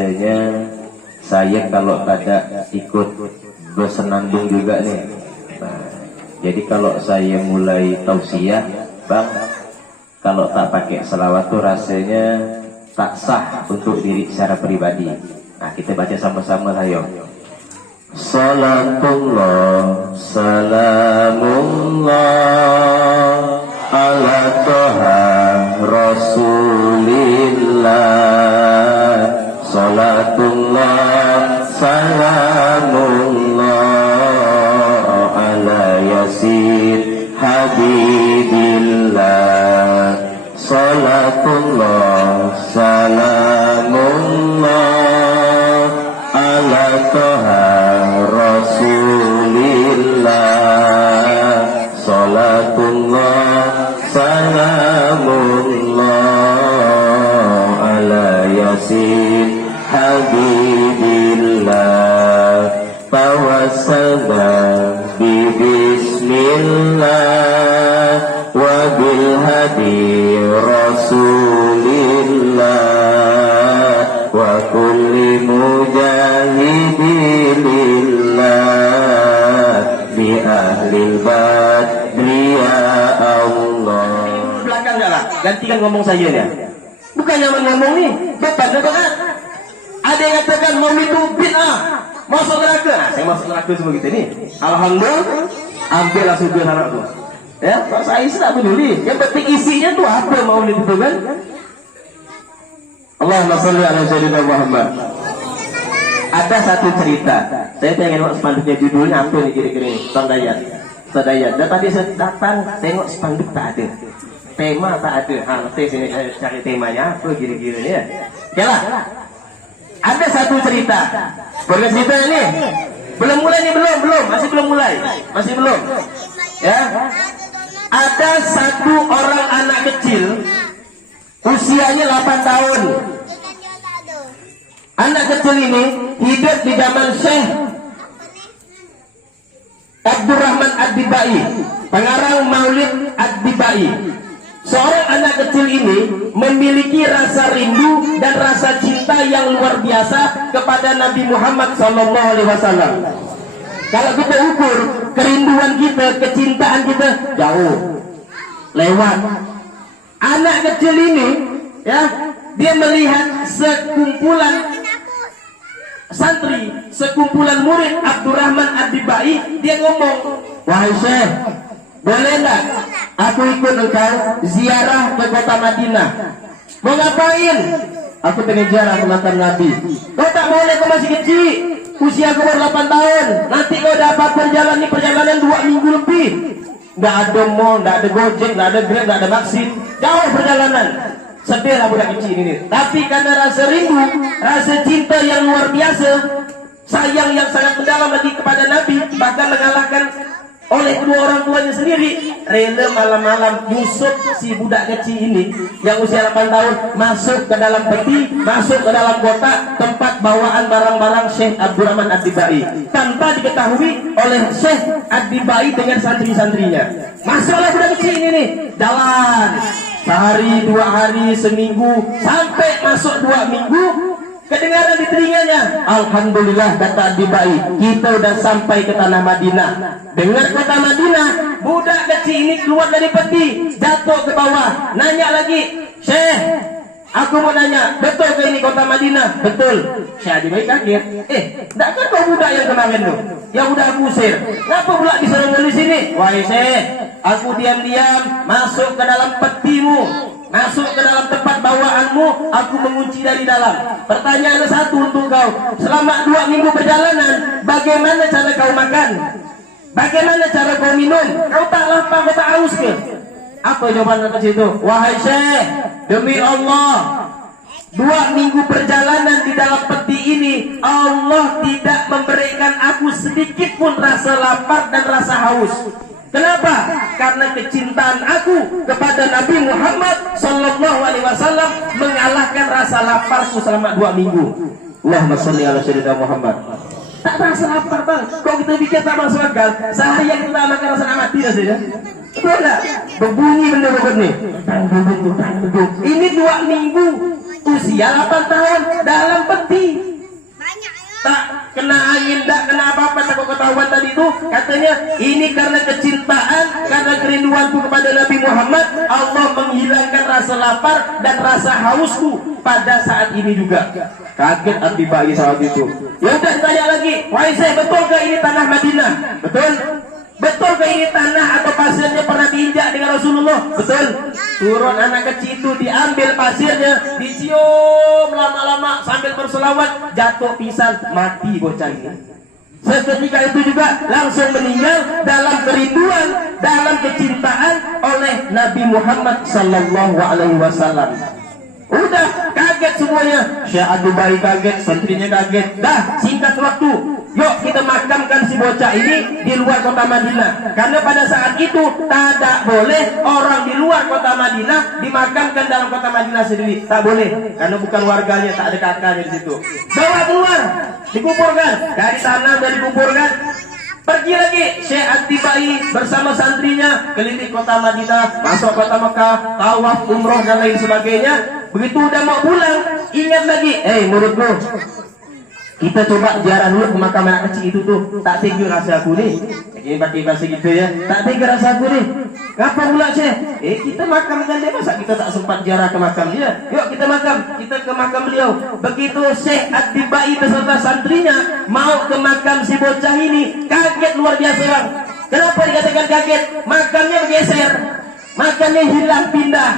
rasanya saya kalau kada ikut bersenandung juga nih. Nah, jadi kalau saya mulai tausiah, bang, kalau tak pakai selawat tuh rasanya tak sah untuk diri secara pribadi. Nah, kita baca sama-sama, ayo. Salatullah, salamullah ala toha rasulillah. Salatullah, salamullah ala yasin habibillah. Salatullah, salamullah ala toha rasulillah. Salatullah, salamullah ala yasin habibillah. Tawassalna bi bismillah wa bil hadi rasulillah wa kulli mujahidillah bi ahlil badri ya Allah. Belakang lah, gantikan ngomong saya ya. Bukan nyaman ngomong nih, beban banget. Ada yang katakan mau itu bid'ah, masuk neraka. Nah, saya masuk neraka semua gitu nih. Alhamdulillah, ambil langsung ke anakku. Ya, Pak saya tidak peduli. Yang penting isinya tuh apa mau itu kan? Allahumma sholli ala sayyidina Muhammad. Ada satu cerita. Saya pengen tengok spanduknya, judulnya apa nih kira-kira ini? Tandayat. Dan tadi saya datang tengok spanduk tak ada. Tema tak ada. Nanti sini cari temanya apa kira-kira ini ya. Oke lah. Ada satu cerita. Boleh cerita ini? Belum mulai nih, belum. Masih belum mulai. Masih belum. Ya. Ada satu orang anak kecil, usianya 8 tahun. Anak kecil ini hidup di zaman Syekh Abdurrahman Ad-Dibai, pengarang Maulid Ad-Dibai. Seorang anak kecil ini memiliki rasa rindu dan rasa cinta yang luar biasa kepada Nabi Muhammad SAW. Kalau kita ukur kerinduan kita, kecintaan kita jauh lewat. Anak kecil ini, ya, dia melihat sekumpulan santri, sekumpulan murid Abdurrahman Ad-Dibai, dia ngomong, wahai Syekh, boleh enggak aku ikut engkau ziarah ke kota Madinah? Mau ngapain? Aku pengen ziarah ke makam Nabi. Kau tak boleh, kau masih kecil, usia kau baru 8 tahun. Nanti kau dapat perjalanan 2 minggu lebih. Nggak ada mall, nggak ada Gojek, nggak ada Grab, nggak ada Maxi, jauh perjalanan. Sedih lah budak kecil ini. Tapi karena rasa rindu, rasa cinta yang luar biasa, sayang yang sangat mendalam lagi kepada Nabi, bahkan mengalahkan oleh kedua orang tuanya sendiri, rela malam-malam Yusuf si budak kecil ini yang usia 8 tahun masuk ke dalam peti, masuk ke dalam kotak tempat bawaan barang-barang Syekh Abdurrahman Ad-Dibai tanpa diketahui oleh Syekh Ad-Dibai dengan santri-santrinya. Masuklah budak kecil ini nih, jalan sehari, 2 hari, seminggu, sampai masuk 2 minggu. Kedengaran di telinganya, alhamdulillah kata Ad-Dibai, kita udah sampai ke tanah Madinah. Dengar kota Madinah, budak kecil ini keluar dari peti, jatuh ke bawah, nanya lagi, Syekh, aku mau nanya, betul ke ini kota Madinah? Betul. Syekh Ad-Dibai kaget, enggak kan kau budak yang kemarin tuh, yang udah aku usir, kenapa pula disuruh di sini? Wahai Syekh, aku diam-diam masuk ke dalam petimu, masuk ke dalam tempat bawaanmu, aku mengunci dari dalam. Pertanyaan satu untuk kau, selama 2 minggu perjalanan, bagaimana cara kau makan? Bagaimana cara kau minum? Kau tak lapar, kau tak haus ke? Apa jawaban atas itu? Wahai Syekh, demi Allah, 2 minggu perjalanan di dalam peti ini, Allah tidak memberikan aku sedikit pun rasa lapar dan rasa haus. Kenapa? Karena kecintaan aku kepada Nabi Muhammad SAW mengalahkan rasa laparku selama 2 minggu. Allahumma sholli ala sayyidina Muhammad. Tak rasa lapar bang. Kok kita pikir tak masuk akal? Seharian kita makan rasa mati saja. Betul tak? Berbunyi benda-benda ni. Ini 2 minggu usia 8 tahun dalam peti. Tak kena angin, tak kena apa-apa, tak ketahuan tadi itu. Katanya ini karena kecintaan, karena kerinduanku kepada Nabi Muhammad, Allah menghilangkan rasa lapar dan rasa hausku pada saat ini juga. Kaget At-Tibai saat itu. Ya udah tanya lagi, wahai saya, betulkah ini tanah Madinah? Betul. Betulkah ini tanah atau pasirnya pernah diinjak dengan Rasulullah? Betul. Turun anak kecil itu, diambil pasirnya, dicium lama-lama sambil berselawat, jatuh pingsan, mati bocah ini. Seketika itu juga langsung meninggal dalam kerinduan, dalam kecintaan oleh Nabi Muhammad sallallahu alaihi wasallam. Udah kaget semuanya, Syekh At-Tibai kaget, santrinya kaget. Dah singkat waktu, yuk kita makamkan si bocah ini di luar kota Madinah. Karena pada saat itu tidak boleh orang di luar kota Madinah dimakamkan dalam kota Madinah sendiri. Tak boleh, karena bukan warganya, tak ada kakaknya di situ. Bawa keluar, dikuburkan dari tanah, dan dikuburkan. Pergi lagi Syekh At-Tibai bersama santrinya keliling kota Madinah, masuk kota Mekah, tawaf, umroh dan lain sebagainya. Begitu udah mau pulang, ingat lagi, muridku, kita coba ziarah dulu ke makam anak kecil itu tuh. Tak tega rasa aku nih. Ini pakai bahasa gitu ya. Tak tega rasa aku nih. Kenapa pula Syekh? Kita makamkan dia, masa kita tak sempat ziarah ke makam dia? Yuk kita ke makam beliau. Begitu Syekh At-Tibai beserta santrinya mau ke makam si bocah ini, kaget luar biasa bang. Kenapa dikatakan kaget? Makamnya bergeser, makamnya hilang, pindah.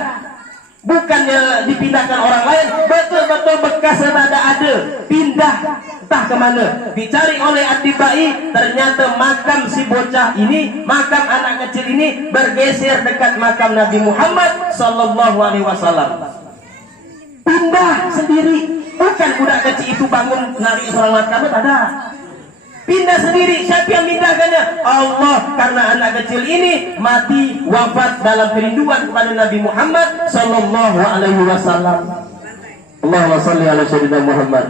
Bukannya dipindahkan orang lain, betul-betul bekasnya ada, pindah entah kemana. Dicari oleh At-Tibai, ternyata makam si bocah ini, makam anak kecil ini bergeser dekat makam Nabi Muhammad sallallahu alaihi wasallam. Pindah sendiri, bukan budak kecil itu bangun narik seorang makam, tak ada. Pindah sendiri. Siapa yang pindahkannya? Allah. Karena anak kecil ini mati, wafat dalam kerinduan kepada Nabi Muhammad sallallahu alaihi wasallam. Allahumma shalli ala sayyidina Muhammad.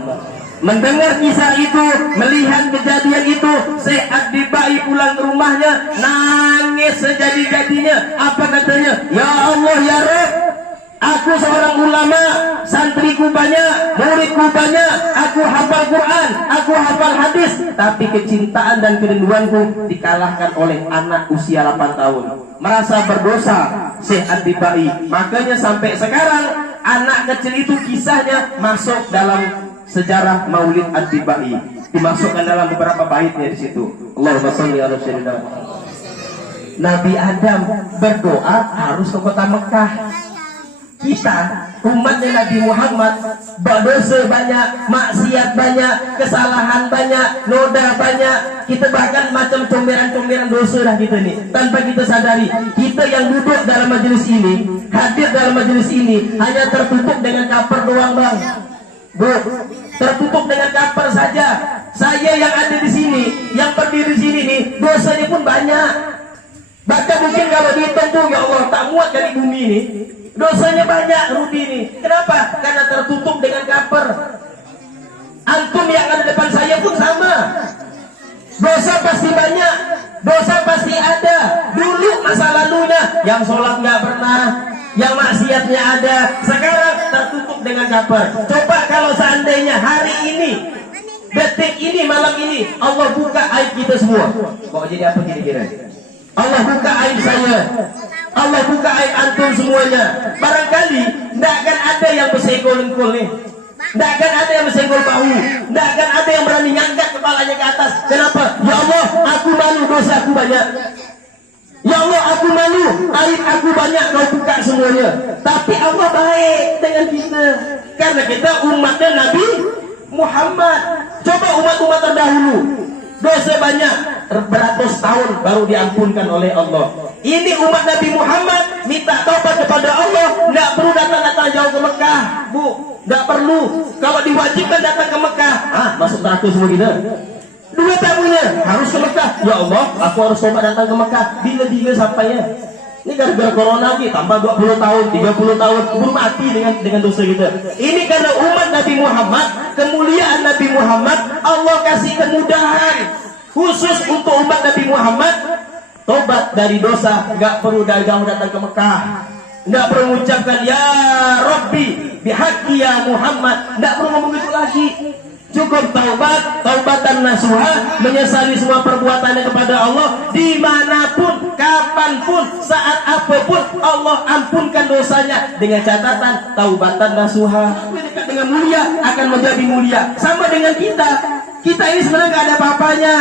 Mendengar kisah itu, melihat kejadian itu, Syekh At-Tibai pulang ke rumahnya, nangis sejadi-jadinya. Apa katanya? Ya Allah, ya Rabb, aku seorang ulama, santriku banyak, muridku banyak, aku hafal Quran, aku hafal hadis, tapi kecintaan dan kerinduanku dikalahkan oleh anak usia 8 tahun. Merasa berdosa Syekh At-Tibai. Makanya sampai sekarang anak kecil itu kisahnya masuk dalam sejarah Maulid At-Tibai. Dimasukkan dalam beberapa baitnya di situ. Allahumma shalli ala sayyidina Muhammad. Nabi Adam berdoa harus ke kota Mekah. Kita umatnya Nabi Muhammad berdosa banyak, maksiat banyak, kesalahan banyak, noda banyak. Kita bahkan macam comberan-comberan dosa dah kita ni, tanpa kita sadari. Kita yang duduk dalam majelis ini, hadir dalam majelis ini, hanya tertutup dengan cover doang bang. Bu, tertutup dengan cover saja. Saya yang ada di sini, yang berdiri di sini nih, dosanya pun banyak. Bahkan mungkin kalau dihitung tuh, ya Allah, tak muat dari bumi ini. Dosanya banyak Rudi ini. Kenapa? Karena tertutup dengan cover. Antum yang ada depan saya pun sama. Dosa pasti banyak, dosa pasti ada. Dulu masa lalunya yang sholat nggak pernah, yang maksiatnya ada. Sekarang tertutup dengan cover. Coba kalau seandainya hari ini, detik ini, malam ini, Allah buka aib kita semua, kok jadi apa kira-kira? Allah buka aib saya, Allah buka aib antum semuanya. Barangkali tidak akan ada yang bersenggol-senggol nih, tidak akan ada yang bersenggol bahu, tidak akan ada yang berani ngangkat kepalanya ke atas. Kenapa? Ya Allah, aku malu, dosa aku banyak. Ya Allah, aku malu, aib aku banyak, kau buka semuanya. Tapi Allah baik dengan kita, karena kita umatnya Nabi Muhammad. Coba umat-umat terdahulu, dosa banyak, beratus tahun baru diampunkan oleh Allah. Ini umat Nabi Muhammad minta taubat kepada Allah, tidak perlu datang-datang jauh ke Mekah, bu, tidak perlu. Kalau diwajibkan datang ke Mekah, masuk neraka semua kita. Dua tamunya harus ke Mekah. Ya Allah, aku harus coba datang ke Mekah. Bila-bila sampainya. Ini gara-gara corona lagi, tambah 20 tahun, 30 tahun, keburu mati dengan dosa kita. Ini karena umat Nabi Muhammad, kemuliaan Nabi Muhammad, Allah kasih kemudahan khusus untuk umat Nabi Muhammad. Tobat dari dosa, gak perlu jauh datang ke Mekah. Tidak perlu mengucapkan ya Rabbi bihaqqi ya Muhammad. Tidak perlu ngomong itu lagi. Cukup taubat, taubatan nasuha, menyesali semua perbuatannya kepada Allah dimanapun, kapanpun, saat apapun. Allah ampunkan dosanya dengan catatan taubatan nasuha. Dekat dengan mulia akan menjadi mulia. Sama dengan kita. Kita ini sebenarnya nggak ada apa-apanya.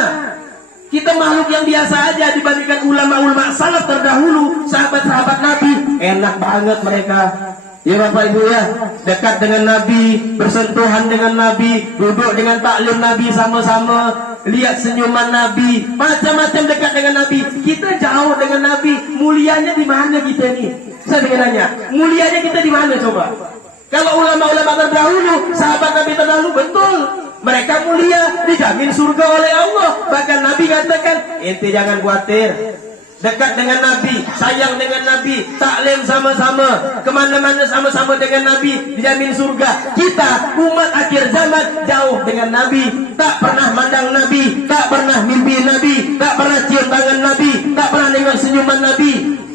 Kita makhluk yang biasa aja dibandingkan ulama-ulama salaf terdahulu, sahabat-sahabat Nabi. Enak banget mereka. Ya Bapak Ibu ya, dekat dengan Nabi, bersentuhan dengan Nabi, duduk dengan taklim Nabi sama-sama, lihat senyuman Nabi, macam-macam dekat dengan Nabi. Kita jauh dengan Nabi, mulianya di mana kita ini? Saya ingin nanya, mulianya kita di mana coba? Kalau ulama-ulama terdahulu, sahabat Nabi terdahulu, betul, mereka mulia, dijamin surga oleh Allah. Bahkan Nabi katakan, ente jangan khawatir, dekat dengan Nabi, sayang dengan Nabi, taklim sama-sama, kemana-mana sama-sama dengan Nabi, dijamin surga. Kita umat akhir zaman jauh dengan Nabi, tak pernah mandang Nabi, tak pernah mimpi Nabi, tak pernah cium tangan Nabi, tak pernah nengok senyuman Nabi.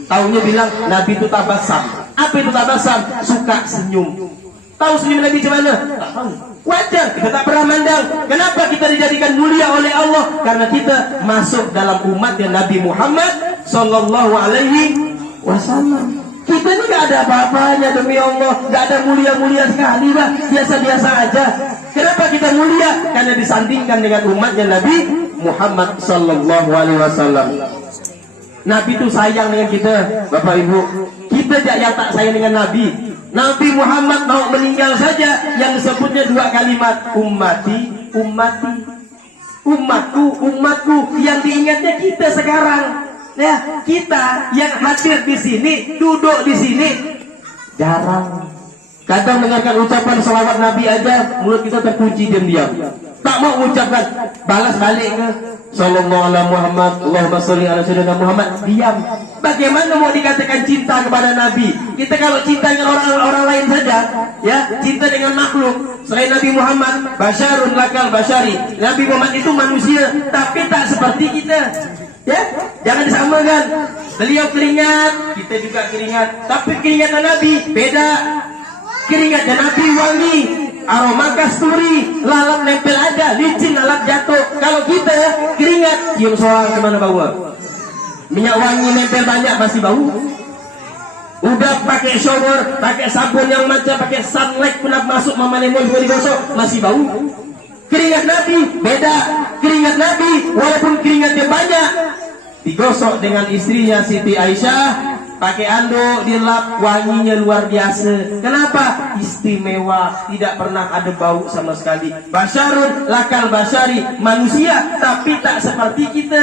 Taunya bilang Nabi itu tabasam. Apa itu tabasam? Suka senyum. Tahu senyum Nabi macam mana? Tak tahu. Wajar, kita tak pernah mandang. Kenapa kita dijadikan mulia oleh Allah? Karena kita masuk dalam umatnya Nabi Muhammad Sallallahu Alaihi Wasallam. Kita ini gak ada apa-apanya demi Allah, gak ada mulia-mulia sekali, bah. Biasa-biasa aja. Kenapa kita mulia? Karena disandingkan dengan umatnya Nabi Muhammad Sallallahu Alaihi Wasallam. Nabi itu sayang dengan kita, Bapak Ibu. Kita yang tak sayang dengan Nabi. Nabi Muhammad mau meninggal saja yang disebutnya dua kalimat, ummati, ummati, umatku, umatku. Yang diingatnya kita sekarang. Ya, kita yang hadir di sini, duduk di sini jarang. Kadang mendengarkan ucapan salawat Nabi aja mulut kita terkunci diam-diam. Tak mau ucapkan, balas balik ke Sallallahu alaihi Muhammad, Allahumma sholli ala sayyidina Muhammad, diam. Bagaimana mau dikatakan cinta kepada Nabi? Kita kalau cinta dengan orang-orang lain saja, ya, cinta dengan makhluk selain Nabi Muhammad, basyarun lakal basyari. Nabi Muhammad itu manusia, tapi tak seperti kita. Ya, jangan disamakan. Beliau keringat, kita juga keringat. Tapi keringat Nabi beda. Keringat Nabi wangi, aroma kasturi, lalat nempel ada, licin lalat jatuh. Kalau kita keringat, cium soal kemana bau? Minyak wangi nempel banyak masih bau. Udah pakai shower, pakai sabun yang macam, pakai sunlight pun masuk, mama lemon juga digosok, masih bau. Keringat Nabi beda. Keringat Nabi walaupun keringatnya banyak, digosok dengan istrinya Siti Aisyah, pakai anduk, dilap, wanginya luar biasa. Kenapa? Istimewa, tidak pernah ada bau sama sekali. Basyarun lakal basyari, manusia tapi tak seperti kita.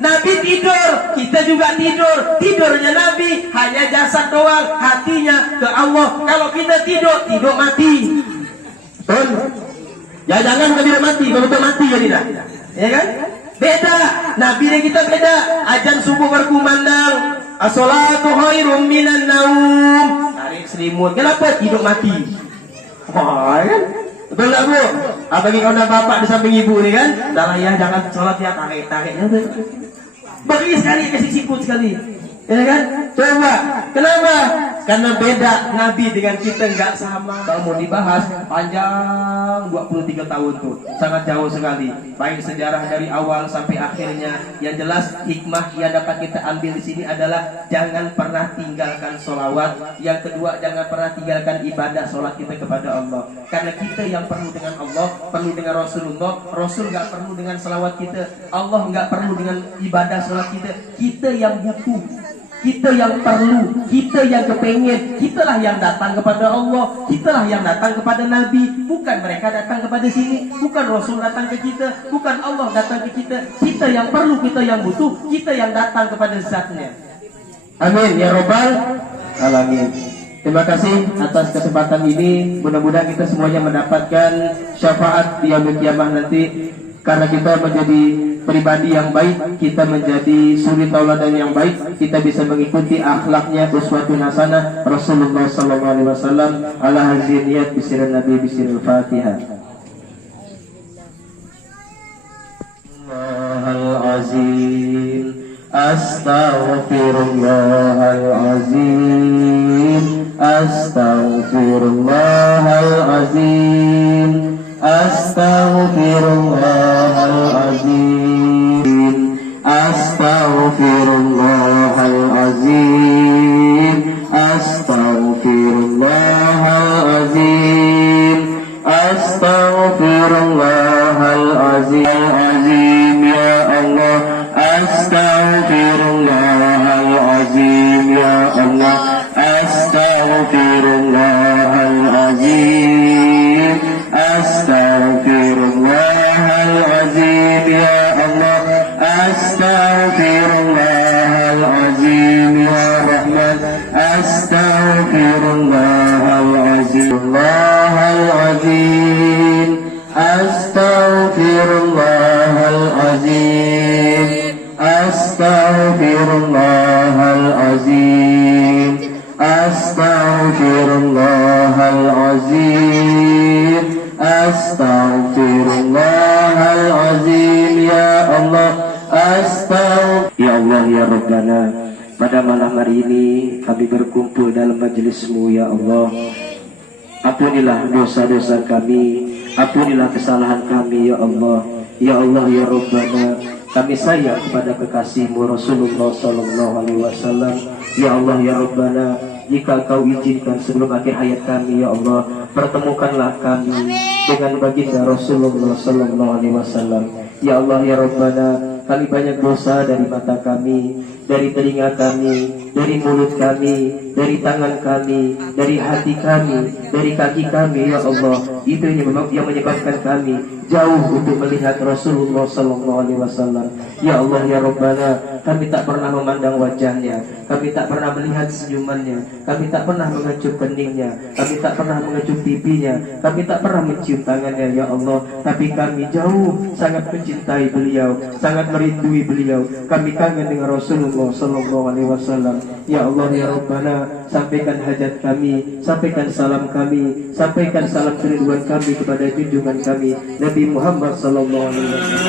Nabi tidur, kita juga tidur. Tidurnya Nabi hanya jasad doang, hatinya ke Allah. Kalau kita tidur, tidur mati. Betul? Ya jangan tidak mati, betul mati ya tidak. Ya kan? Beda. Nabi dan kita beda. Azan subuh berkumandang, as-salatu khairum minan naum. Tarik selimut. Kenapa? Tidur mati. Wah, kan? Betul tak Bu? Bagi kawan bapak di samping ibu ni kan? Dah ya, jangan sholat ya, tarik-tariknya. Bagi sekali, kasih sikut sekali. Ya kan? Coba. Kenapa? Karena beda. Nabi dengan kita enggak sama. Kalau mau dibahas panjang 23 tahun tuh, sangat jauh sekali. Baik sejarah dari awal sampai akhirnya. Yang jelas hikmah yang dapat kita ambil di sini adalah jangan pernah tinggalkan sholawat. Yang kedua, jangan pernah tinggalkan ibadah sholat kita kepada Allah. Karena kita yang perlu dengan Allah, perlu dengan Rasulullah. Rasul enggak perlu dengan sholawat kita. Allah enggak perlu dengan ibadah sholat kita. Kita yang butuh, kita yang perlu, kita yang kepengen, kitalah yang datang kepada Allah, kitalah yang datang kepada Nabi. Bukan mereka datang kepada sini, bukan Rasul datang ke kita, bukan Allah datang ke kita. Kita yang perlu, kita yang butuh, kita yang datang kepada zatnya. Amin ya Rabbal Alamin. Terima kasih atas kesempatan ini. Mudah-mudahan kita semuanya mendapatkan syafaat di yaumul kiamah nanti. Karena kita menjadi pribadi yang baik, kita menjadi suri tauladan yang baik, kita bisa mengikuti akhlaknya uswatun hasanah Rasulullah sallallahu alaihi wasallam. Ala hadhihi niyat bisirul nabi bisirul Fatihah. Allahal azim, astaghfirullahal azim. astaghfirullahalazim, astaghfirullahalazim, astaghfirullahalazim, astaghfirullahalazim, astaghfirullahalazim, ya Allah, astaghfirullahalazim, ya Allah, astaghfirullahalazim, astaghfirullahalazim, ya Allah, astaghfirullahalazim, ya Rahman, astaghfirullahalazim, astaghfirullahalazim, astaghfirullahalazim, astaghfirullahalazim, astaghfirullahalazim, ya Allah, ya Allah, ya Rabbana, pada malam hari ini kami berkumpul dalam majelis-Mu, ya Allah. Ampunilah dosa-dosa kami, ampunilah kesalahan kami, ya Allah. Ya Allah, ya Rabbana, kami sayang kepada kekasih-Mu Rasulullah sallallahu alaihi wasallam. Ya Allah, ya Rabbana, jika Kau izinkan sebelum akhir hayat kami, ya Allah, pertemukanlah kami dengan baginda Rasulullah sallallahu alaihi wasallam. Ya Allah, ya Rabbana, kami banyak dosa dari mata kami, dari telinga kami, dari mulut kami, dari tangan kami, dari hati kami, dari kaki kami, ya Allah. Itu yang menyebabkan kami jauh untuk melihat Rasulullah sallallahu alaihi wasallam. Ya Allah, ya Rabbana, kami tak pernah memandang wajahnya, kami tak pernah melihat senyumannya, kami tak pernah mengecup keningnya, kami tak pernah mengecup pipinya, kami tak pernah mencium tangannya, ya Allah. Tapi kami jauh sangat mencintai beliau, sangat merindui beliau. Kami kangen dengan Rasulullah sallallahu alaihi wasallam. Ya Allah, ya Rabbana, sampaikan hajat kami, sampaikan salam kami, sampaikan salam kerinduan kami kepada junjungan kami Nabi Muhammad sallallahu alaihi wasallam.